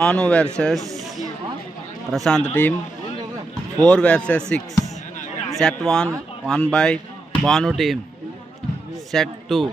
Anu versus Prasant team 4 versus 6. Set 1 won by Banu team. Set 2.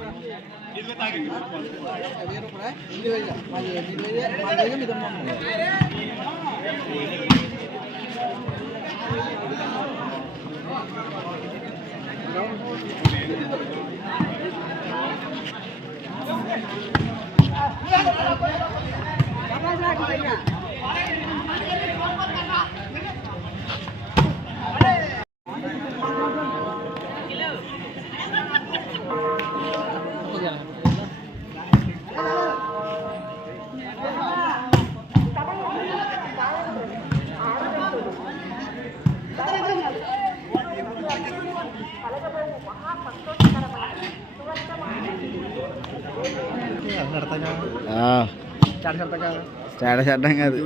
Status adang kaదు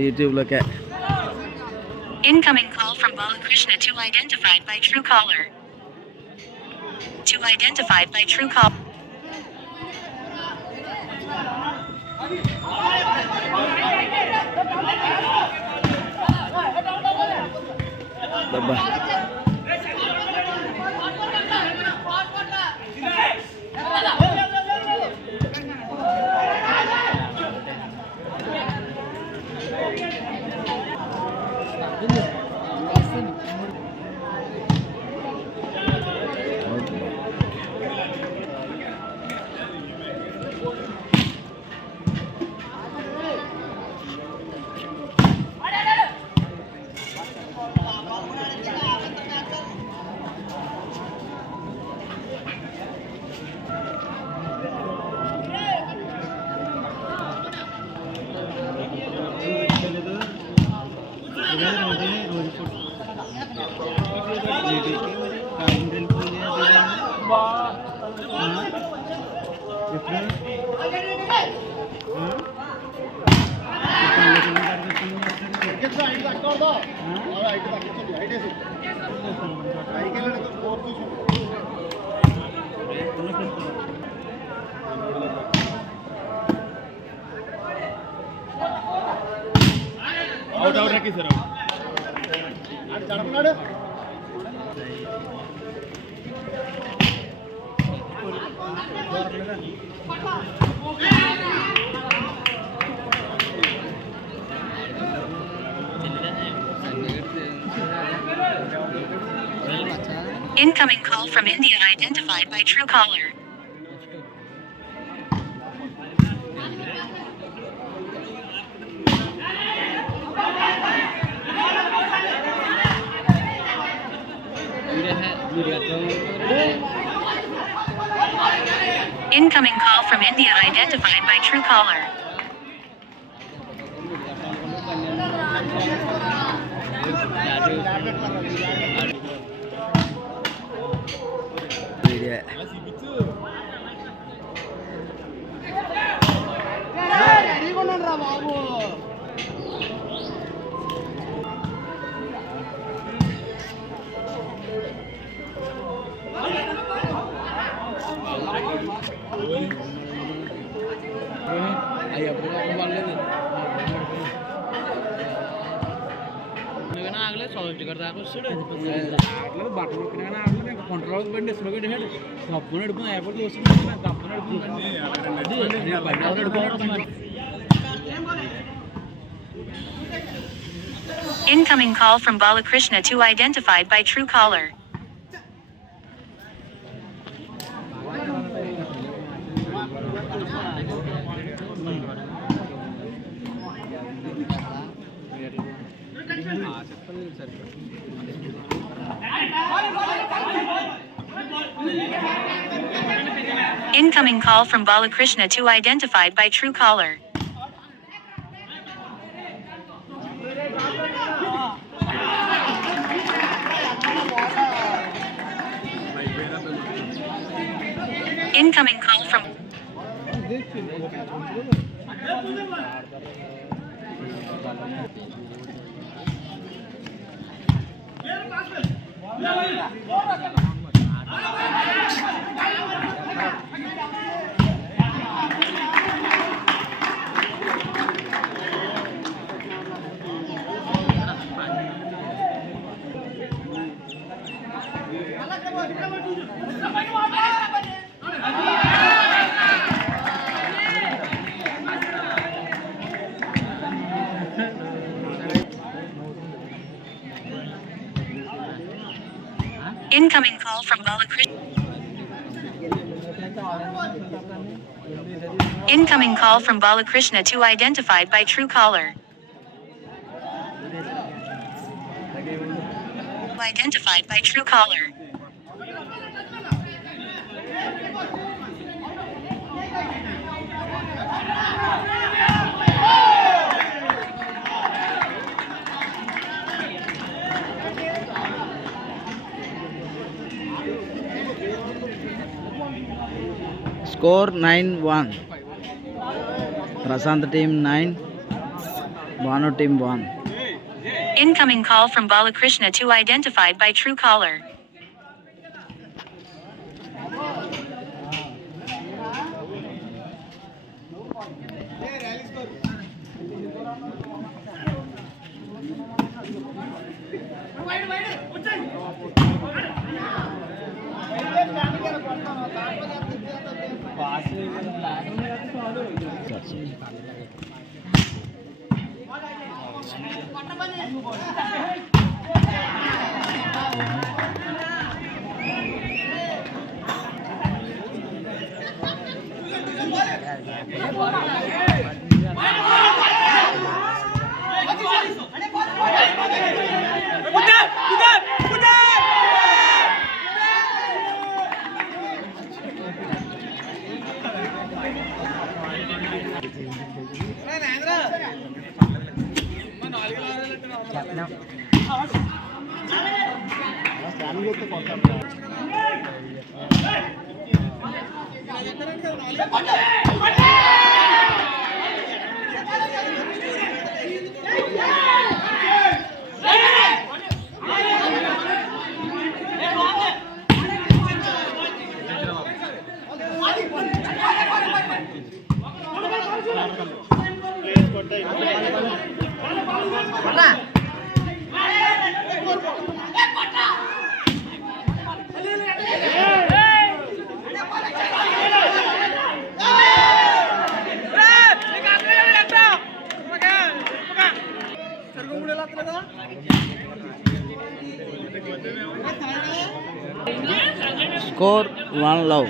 YouTube lo kayak Incoming call from Balakrishna to identified by Truecaller. To identified by Truecaller. Dabah. out raki sir out chadapnadu Incoming call from India identified by Truecaller. Incoming call from India identified by Truecaller. Incoming call from Balakrishna to identified by Truecaller. Incoming call from Balakrishna to identified by Truecaller. Incoming call from Incoming call from Balakrishna. Incoming call from Balakrishna to identified by Truecaller. Identified by Truecaller. Score 9-1. Prasant team 9, Banu team 1. Incoming call from Balakrishna to identified by Truecaller. Score 1 love.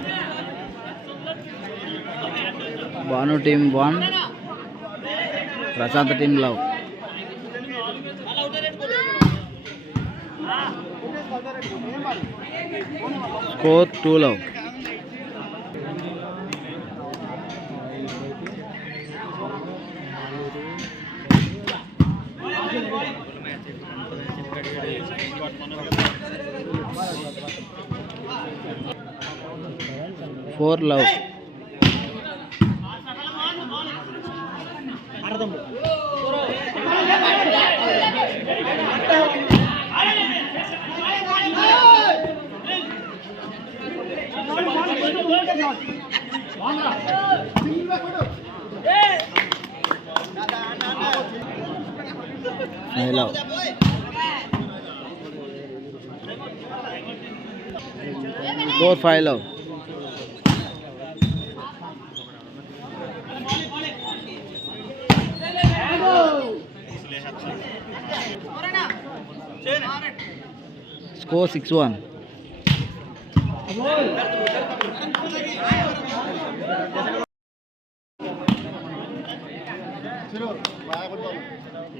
Banu team 1, Prasant team love. Score 2 love. Four love. Five love. Score 5 love. Score 6-1.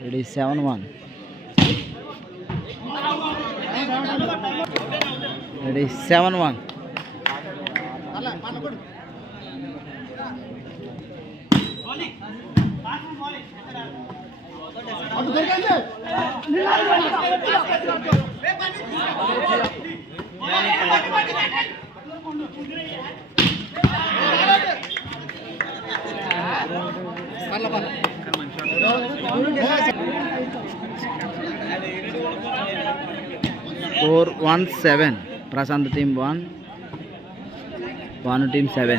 It is 7-1. It is 7-1. Score 1-7. Prasant team 1, Banu team 7.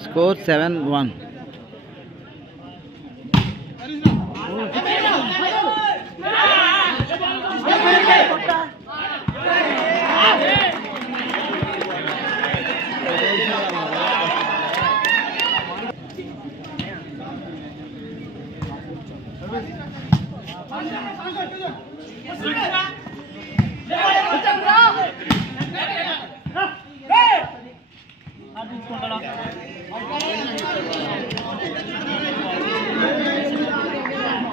Score 7-1.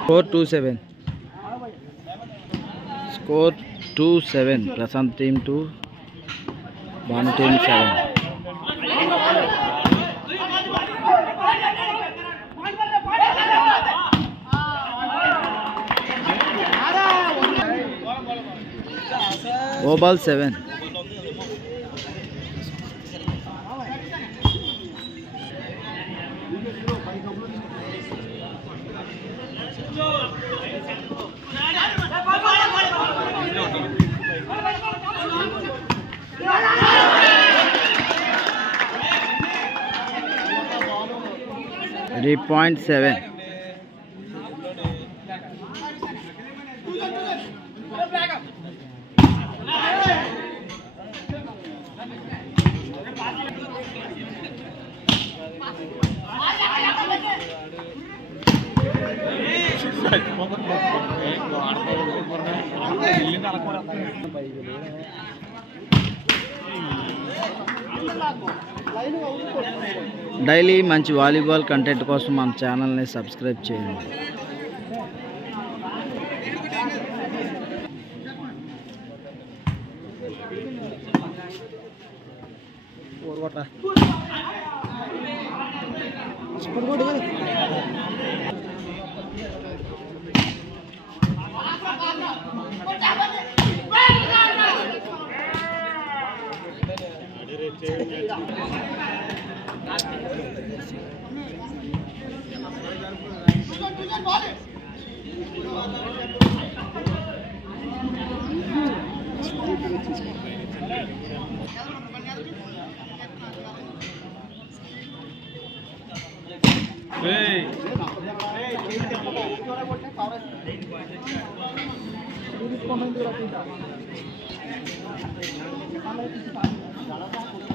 Score 2-7. Score 2-7. Prasant team 2, Banu team 7. Ball 7. .7. Daily మంచి volleyball content కోసం మన ఛానల్ని subscribe చేయండి.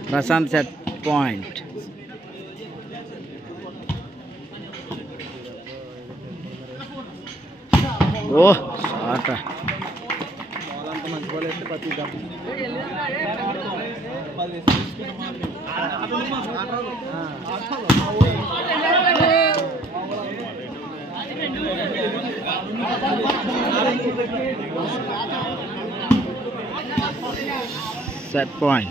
Prasant set point. Oh, shot. Set point.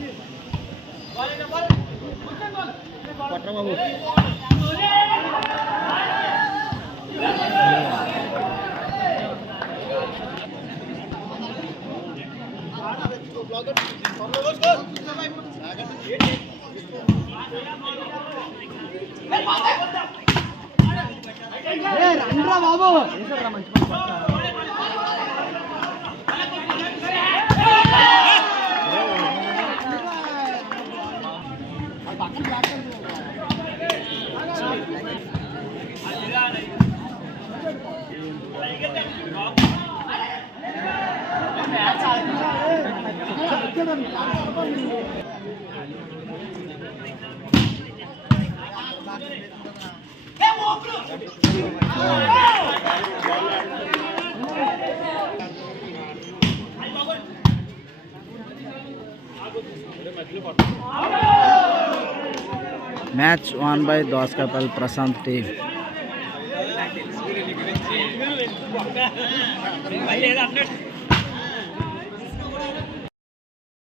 Match won by Doskapal Prasant team.